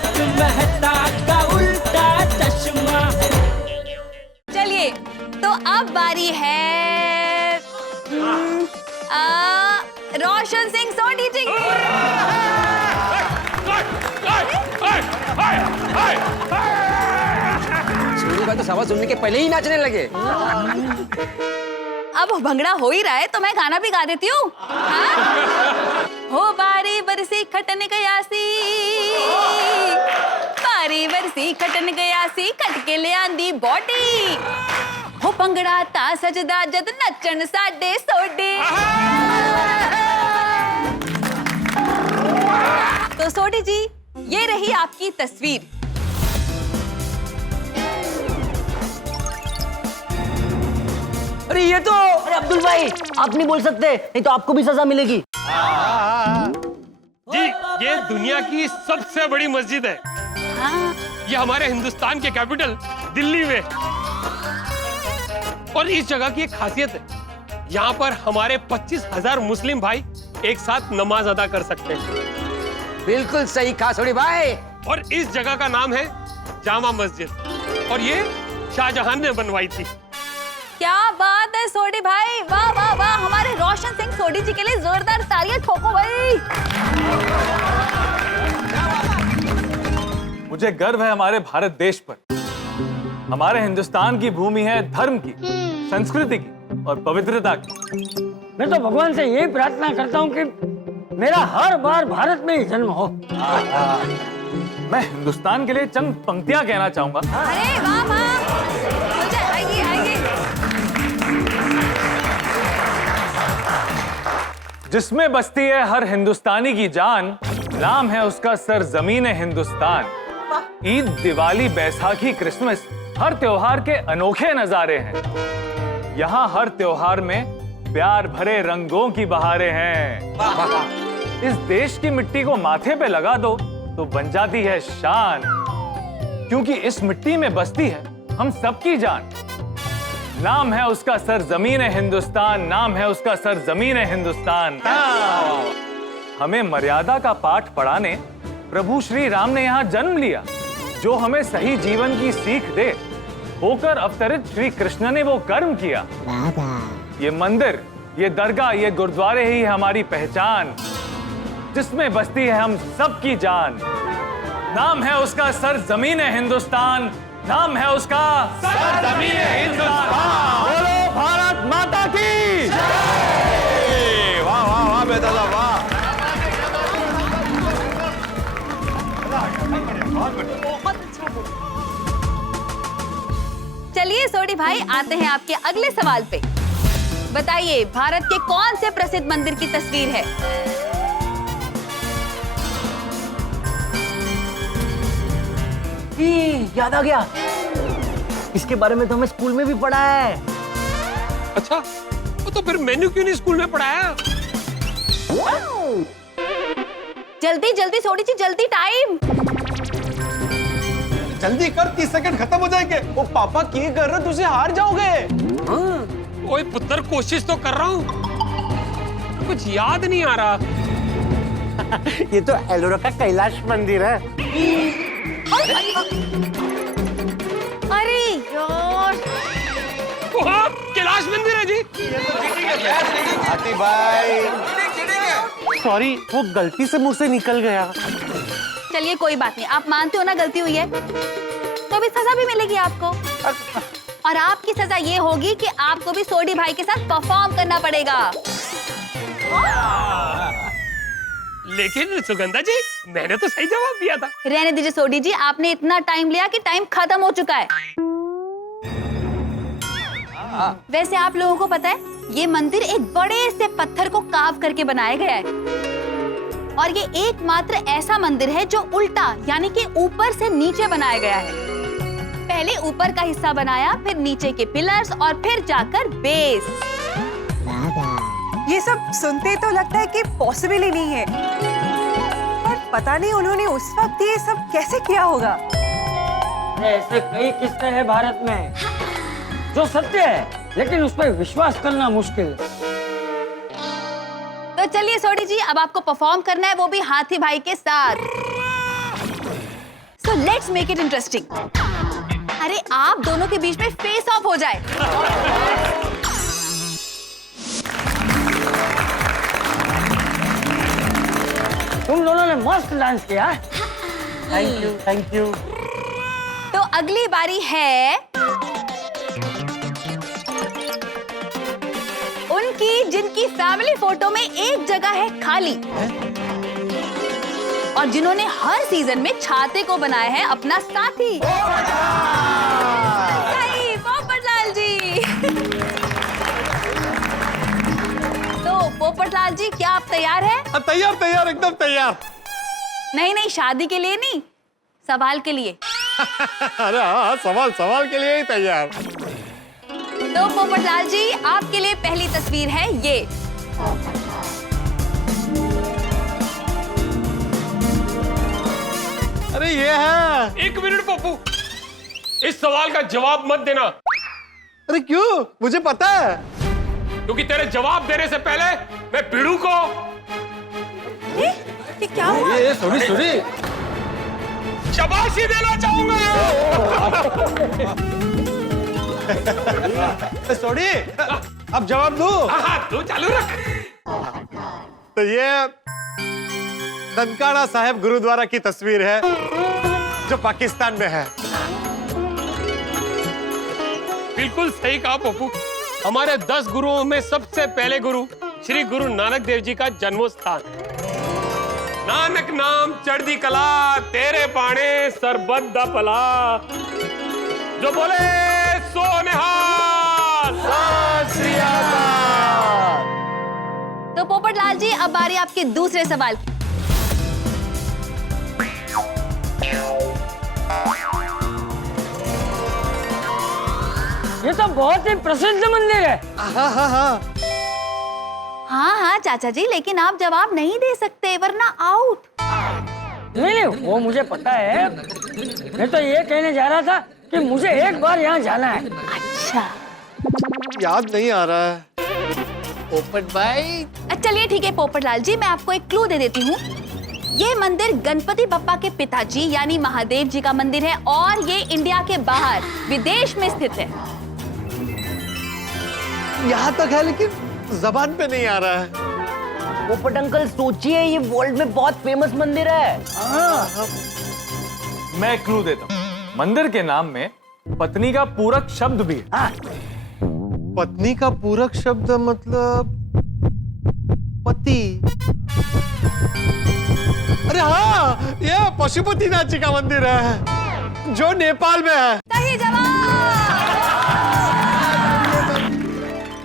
तारक मेहता का उल्टा चश्मा। चलिए तो अब बारी है रोशन सिंह सोनी जी की। सोनी भाई तो सवा सुनने के पहले ही नाचने लगे। अब भंगड़ा हो ही रहा है तो मैं गाना भी गा देती हूँ। हो बारी बरसी खटन गयासी, बारी बरसी खटन गयासी, कट के ले आंदी बॉडी। हो भंगड़ा ता सजदा जद नचन साडे सोडे। तो सोडी जी ये रही आपकी तस्वीर। अरे ये तो, अरे अब्दुल भाई आप नहीं बोल सकते, नहीं तो आपको भी सजा मिलेगी। जी ये दुनिया की सबसे बड़ी मस्जिद है। ये हमारे हिंदुस्तान के कैपिटल दिल्ली में। और इस जगह की एक खासियत है, यहाँ पर हमारे 25,000 मुस्लिम भाई एक साथ नमाज अदा कर सकते हैं। बिल्कुल सही कहा सोनी भाई। और इस जगह का नाम है जामा मस्जिद और ये शाहजहां ने बनवाई थी। क्या बात है सोडी भाई, वाह वाह वाह। हमारे रोशन सिंह सोडी जी के लिए जोरदार तालियां ठोको भाई। मुझे गर्व है हमारे भारत देश पर। हमारे हिंदुस्तान की भूमि है धर्म की, संस्कृति की और पवित्रता की। मैं तो भगवान से यही प्रार्थना करता हूँ कि मेरा हर बार भारत में ही जन्म हो। मैं हिंदुस्तान के लिए चंद पंक्तियां कहना चाहूंगा। अरे वाह वाह, आइए आइए। जिसमें बसती है हर हिंदुस्तानी की जान, नाम है उसका सरजमीन हिंदुस्तान। ईद, दिवाली, बैसाखी, क्रिसमस, हर त्योहार के अनोखे नजारे हैं। यहाँ हर त्योहार में प्यार भरे रंगों की बहारें हैं। इस देश की मिट्टी को माथे पे लगा दो तो बन जाती है शान, क्योंकि इस मिट्टी में बसती है हम सबकी जान। नाम है उसका सरजमीन हिंदुस्तान, नाम है उसका सरजमीन हिंदुस्तान। हमें मर्यादा का पाठ पढ़ाने प्रभु श्री राम ने यहाँ जन्म लिया, जो हमें सही जीवन की सीख दे। होकर अवतरित श्री कृष्ण ने वो कर्म किया। ये मंदिर, ये दरगाह, ये गुरुद्वारे ही हमारी पहचान, जिसमें बसती है हम सबकी जान। नाम है उसका सरजमीन हिंदुस्तान, नाम है उसका सरजमीन हिंदुस्तान। बोलो भारत माता की जय। वाह वाह वाह बेटा वाह। चलिए सोडी भाई आते हैं आपके अगले सवाल पे। बताइए भारत के कौन से प्रसिद्ध मंदिर की तस्वीर है? याद आ गया, इसके बारे में तो हमें स्कूल में भी पढ़ा है। अच्छा तो फिर मेन्यू क्यों नहीं स्कूल में पढ़ाया? जल्दी जल्दी सोडी जी, जल्दी, टाइम। जल्दी कर, 30 सेकंड खत्म हो जाएंगे। वो पापा क्या कर रहे हो, तुझे हार जाओगे। ओए पुत्र कोशिश तो कर रहा हूँ, कुछ याद नहीं आ रहा। ये तो एलोरा का कैलाश मंदिर है। अरे यार, वहाँ कैलाश मंदिर है जी। हाथी भाई सॉरी, वो गलती से मुंह से निकल गया। चलिए कोई बात नहीं, आप मानते हो ना गलती हुई है, तो अभी सजा भी मिलेगी आपको। और आपकी सजा ये होगी कि आपको भी सोडी भाई के साथ परफॉर्म करना पड़ेगा। लेकिन सुगंधा जी, मैंने तो सही जवाब दिया था। रहने दीजिए सोडी जी, आपने इतना टाइम लिया कि टाइम खत्म हो चुका है। वैसे आप लोगों को पता है, ये मंदिर एक बड़े से पत्थर को काव करके बनाया गया है। और ये एकमात्र ऐसा मंदिर है जो उल्टा, यानी कि ऊपर से नीचे बनाया गया है। पहले ऊपर का हिस्सा बनाया, फिर नीचे के पिलर्स और फिर जाकर बेस। ये सब सुनते तो लगता है कि पॉसिबल ही नहीं है, पर पता नहीं उन्होंने उस वक्त ये सब कैसे किया होगा। ऐसे कई किस्से हैं भारत में जो सत्य है, लेकिन उस पर विश्वास करना मुश्किल है। तो चलिए सोडी जी, अब आपको परफॉर्म करना है, वो भी हाथी भाई के साथ। So let's make it interesting. अरे आप दोनों के बीच में फेस ऑफ हो जाए। तुम दोनों ने मस्त डांस किया। Thank you, thank you. तो अगली बारी है उनकी, जिनकी फैमिली फोटो में एक जगह है खाली और जिन्होंने हर सीजन में छाते को बनाया है अपना साथी। सही, पोपटलाल जी। तो पोपटलाल जी, क्या आप तैयार हैं? तैयार तैयार एकदम तैयार। नहीं, शादी के लिए नहीं, सवाल के लिए। अरे हाँ, सवाल के लिए ही तैयार। तो पोपटलाल जी, आपके लिए पहली तस्वीर है ये। अरे ये है। 1 मिनट पप्पू, इस सवाल का जवाब मत देना। अरे क्यों? मुझे पता है। क्योंकि तेरे जवाब देने से पहले मैं पीड़ू को ये क्या हुआ? ये सुनी शाबाशी देना चाहूंगा। सोडी, अब जवाब दो। हाँ, तू चालू रख। तो ये ननकाना साहिब गुरुद्वारा की तस्वीर है जो पाकिस्तान में है। बिल्कुल सही कहा पप्पू। हमारे 10 गुरुओं में सबसे पहले गुरु श्री गुरु नानक देव जी का जन्मस्थान। नानक नाम चढ़दी कला, तेरे पाने सरबत दा पला। जो बोले सो निहाल। तो पोपटलाल जी, अब बारी आपके दूसरे सवाल की। ये तो बहुत ही प्रसिद्ध मंदिर है। हाँ चाचा जी, लेकिन आप जवाब नहीं दे सकते वरना आउट। नहीं, वो मुझे पता है। मैं तो ये कहने जा रहा था कि मुझे एक बार यहाँ जाना है। अच्छा, याद नहीं आ रहा है। पोपट भाई, चलिए ठीक है पोपटलाल जी, मैं आपको एक क्लू दे देती हूँ। ये मंदिर गणपति बप्पा के पिताजी यानी महादेव जी का मंदिर है और ये इंडिया के बाहर विदेश में स्थित है। यहाँ तक है लेकिन जबान पे नहीं आ रहा है। पोपट अंकल, सोचिए, ये वर्ल्ड में बहुत फेमस मंदिर है। मैं क्लू देता हूँ। मंदिर के नाम में पत्नी का पूरक शब्द भी है। पत्नी का पूरक शब्द मतलब पति। अरे हाँ, ये पशुपतिनाथ जी का मंदिर है जो नेपाल में है। सही जवाब।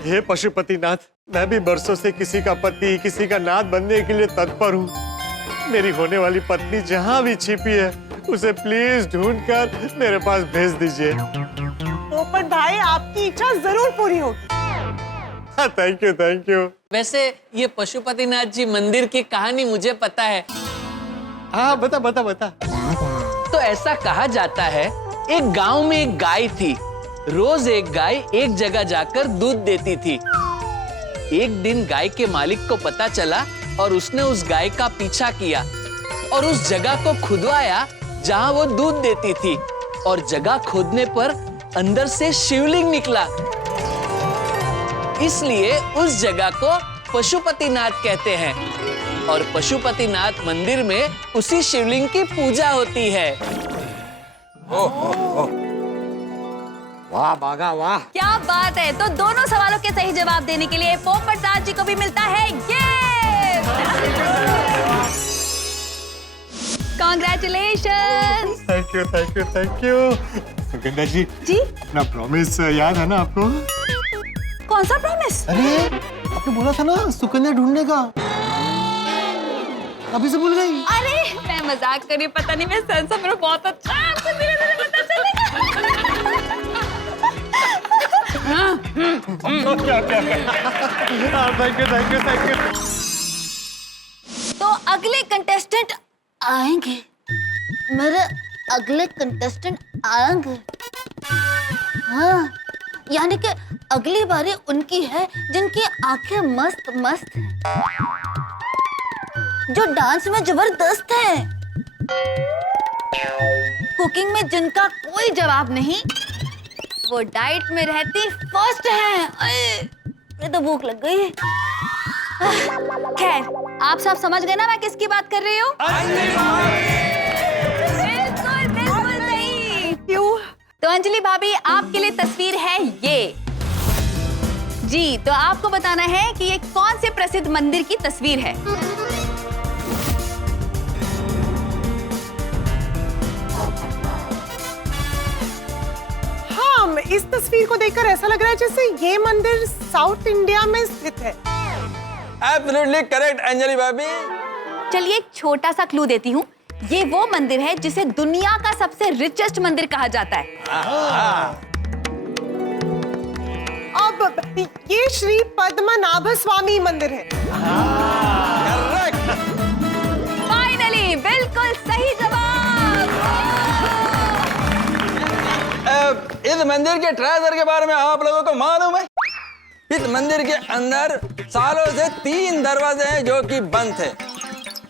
हे पशुपतिनाथ, मैं भी बरसों से किसी का पति, किसी का नाथ बनने के लिए तत्पर हूँ। मेरी होने वाली पत्नी जहाँ भी छिपी है उसे प्लीज ढूंढकर मेरे पास भेज दीजिए। पोपट भाई, आपकी इच्छा जरूर पूरी होगी। Thank you, thank you. वैसे ये पशुपतिनाथ जी मंदिर की कहानी मुझे पता है। हाँ, बता। तो ऐसा कहा जाता है, एक गांव में एक गाय थी। रोज एक गाय एक जगह जाकर दूध देती थी। एक दिन गाय के मालिक को पता चला और उसने उस गाय का पीछा किया और उस जगह को खुदवाया जहां वो दूध देती थी। और जगह खोदने पर अंदर से शिवलिंग निकला। इसलिए उस जगह को पशुपतिनाथ कहते हैं और पशुपतिनाथ मंदिर में उसी शिवलिंग की पूजा होती है। वाह बागा वाह। क्या बात है। तो दोनों सवालों के सही जवाब देने के लिए पोपटलाल जी को भी मिलता है Congratulations! Thank you. Sugandha ji, अपना प्रॉमिस याद है ना आपको? कौन सा प्रॉमिस? अरे, आपने बोला था ना सुकन्या ढूंढने का। अभी से भूल गई? अरे मैं मजाक कर रही, पता नहीं मैं सेंस ऑफ बहुत अच्छा है, आपसे धीरे-धीरे पता चलेगा। Thank you. तो अगले कंटेस्टेंट आएंगे, मेरे अगले कंटेस्टेंट आएंगे। हाँ, यानी कि अगली बारी उनकी है जिनकी आंखें मस्त मस्त हैं, जो डांस में जबरदस्त हैं। कुकिंग में जिनका कोई जवाब नहीं, वो डाइट में रहती फर्स्ट है। ये तो भूख लग गई। खैर, आप सब समझ गए ना मैं किसकी बात कर रही हूँ? बिल्कुल बिल्कुल सही। क्यों? तो अंजलि भाभी, आपके लिए तस्वीर है ये जी। तो आपको बताना है कि ये कौन से प्रसिद्ध मंदिर की तस्वीर है। हाँ, इस तस्वीर को देखकर ऐसा लग रहा है जैसे ये मंदिर साउथ इंडिया में स्थित है। एब्सोल्युटली करेक्ट अंजलि भाभी। चलिए एक छोटा सा क्लू देती हूँ। ये वो मंदिर है जिसे दुनिया का सबसे रिचेस्ट मंदिर कहा जाता है। अब ये श्री पद्मनाभ स्वामी मंदिर है। फाइनली बिल्कुल सही जवाब। इस मंदिर के ट्रेजर के बारे में आप लोगों को मालूम है? इस मंदिर के अंदर सालों से 3 दरवाजे हैं जो कि बंद थे,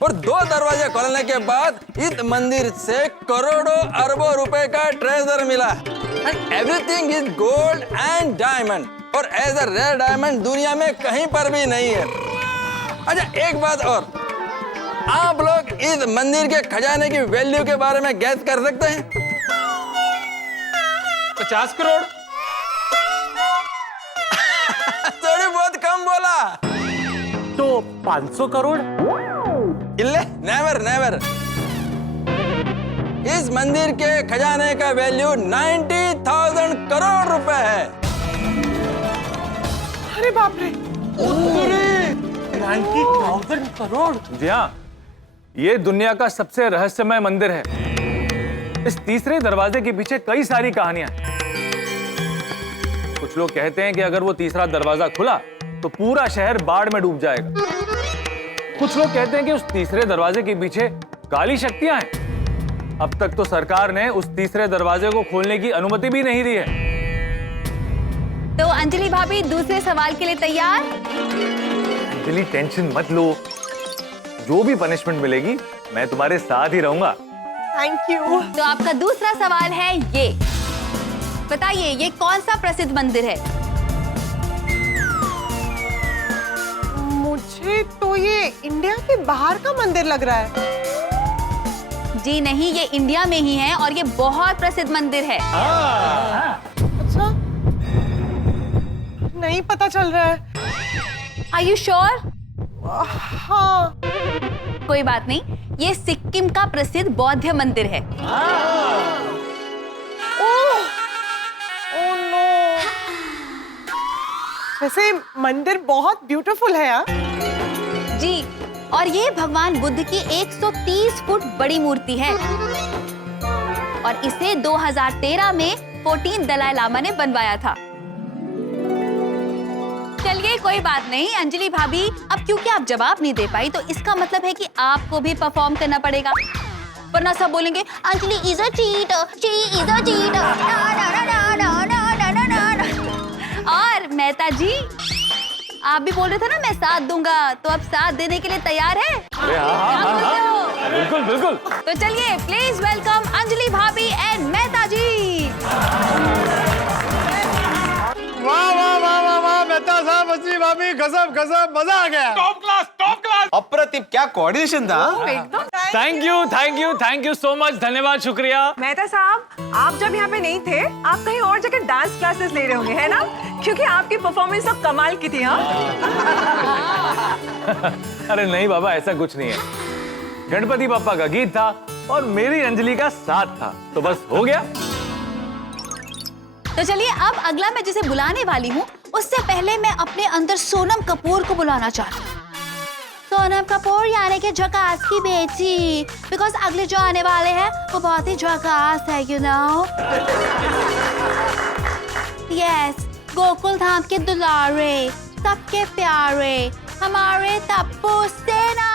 और 2 दरवाजे खोलने के बाद इस मंदिर से करोड़ों अरबों रुपए का ट्रेजर मिला। And everything is gold and diamond, और ऐसा रेयर डायमंड दुनिया में कहीं पर भी नहीं है। अच्छा, एक बात और, आप लोग इस मंदिर के खजाने की वैल्यू के बारे में गैस कर सकते हैं? 50 करोड़। थोड़ी बहुत कम बोला। तो 500 करोड़? इल्ले नेवर नेवर। इस मंदिर के खजाने का वैल्यू 90,000 करोड़ रुपए है। अरे बाप रे। 90,000 करोड़? जी हाँ, ये दुनिया का सबसे रहस्यमय मंदिर है। इस तीसरे दरवाजे के पीछे कई सारी कहानियां हैं। कुछ लोग कहते हैं कि अगर वो तीसरा दरवाजा खुला तो पूरा शहर बाढ़ में डूब जाएगा। कुछ लोग कहते हैं कि उस तीसरे दरवाजे के पीछे काली शक्तियां हैं। अब तक तो सरकार ने उस तीसरे दरवाजे को खोलने की अनुमति भी नहीं दी है। तो अंजलि भाभी, दूसरे सवाल के लिए तैयार? अंजलि, टेंशन मत लो, जो भी पनिशमेंट मिलेगी मैं तुम्हारे साथ ही रहूंगा। Thank you. तो आपका दूसरा सवाल है ये, बताइए ये कौन सा प्रसिद्ध मंदिर है? मुझे तो ये इंडिया के बाहर का मंदिर लग रहा है। जी नहीं, ये इंडिया में ही है और ये बहुत प्रसिद्ध मंदिर है। अच्छा, नहीं पता चल रहा है। Are you sure? हाँ। कोई बात नहीं, ये सिक्किम का प्रसिद्ध बौद्ध मंदिर है। Oh no. वैसे मंदिर बहुत ब्यूटीफुल है यार। जी, और ये भगवान बुद्ध की 130 फुट बड़ी मूर्ति है और इसे 2013 में 14 दलाई लामा ने बनवाया था। चलिए कोई बात नहीं अंजलि भाभी, अब क्योंकि आप जवाब नहीं दे पाई तो इसका मतलब है कि आपको भी परफॉर्म करना पड़ेगा, वरना सब बोलेंगे Anjali is a cheater, she is a cheater. और मेहता जी, आप भी बोल रहे थे ना मैं साथ दूंगा, तो अब साथ देने के लिए तैयार है? अरे हाँ, बिल्कुल बिल्कुल। तो चलिए प्लीज वेलकम अंजलि भाभी एंड मेहता जी। वाह वाह वाह वाह वाह, मेहता साहब, अंजलि भाभी, गजब गजब, मजा आ गया। Top class, top class. अप्रतिम, क्या कोऑर्डिनेशन था। थैंक यू सो मच, धन्यवाद, शुक्रिया। मेहता साहब, आप जब यहाँ पे नहीं थे, आप कहीं और जगह डांस क्लासेस ले रहे होंगे, है ना? क्योंकि आपकी परफॉर्मेंस तो कमाल की थी। हाँ। अरे नहीं बाबा, ऐसा कुछ नहीं है। गणपति पापा का गीत था और मेरी अंजलि का साथ था, तो बस हो गया। तो चलिए अब अगला मैं जिसे बुलाने वाली हूँ, उससे पहले मैं अपने अंदर सोनम कपूर को बुलाना चाहती हूँ। सोनम कपूर यानी कि झकास की बेटी, बिकॉज अगले जो आने वाले हैं वो बहुत ही झकास है, you know. Yes, Gokul Dham के दुलारे, सबके प्यारे, हमारे तप्पू सेना।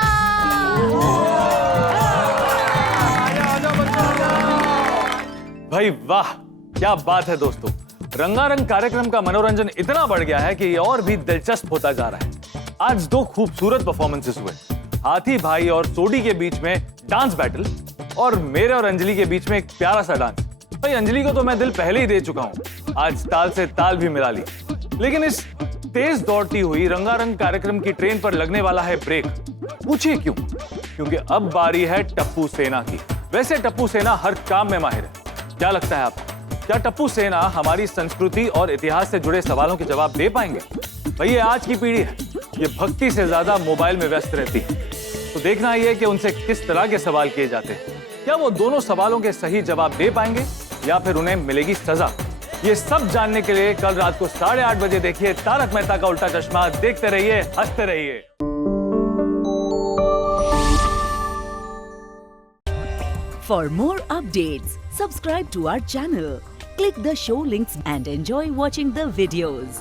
भाई वाह, क्या बात है दोस्तों। रंगारंग कार्यक्रम का मनोरंजन इतना बढ़ गया है कि ये और भी दिलचस्प होता जा रहा है। आज 2 खूबसूरत परफॉर्मेंसेस हुए, हाथी भाई और सोडी के बीच में डांस बैटल और मेरे और अंजलि के बीच में एक प्यारा सा डांस। भाई अंजलि को तो मैं दिल पहले ही दे चुका हूँ, आज ताल से ताल भी मिला ली। लेकिन इस तेज दौड़ती हुई रंगारंग कार्यक्रम की ट्रेन पर लगने वाला है ब्रेक। पूछिए क्यों? क्योंकि अब बारी है टप्पू सेना की। वैसे टप्पू सेना हर काम में माहिर है। क्या लगता है आपको, क्या टप्पू सेना हमारी संस्कृति और इतिहास से जुड़े सवालों के जवाब दे पाएंगे? भाई ये आज की पीढ़ी है, ये भक्ति से ज्यादा मोबाइल में व्यस्त रहती है। तो देखना ही है कि उनसे किस तरह के सवाल किए जाते हैं। क्या वो दोनों सवालों के सही जवाब दे पाएंगे या फिर उन्हें मिलेगी सजा? ये सब जानने के लिए कल रात को 8:30 बजे देखिए तारक मेहता का उल्टा चश्मा। देखते रहिए, हंसते रहिए। For more updates, subscribe to our channel, click the show links and enjoy watching the videos.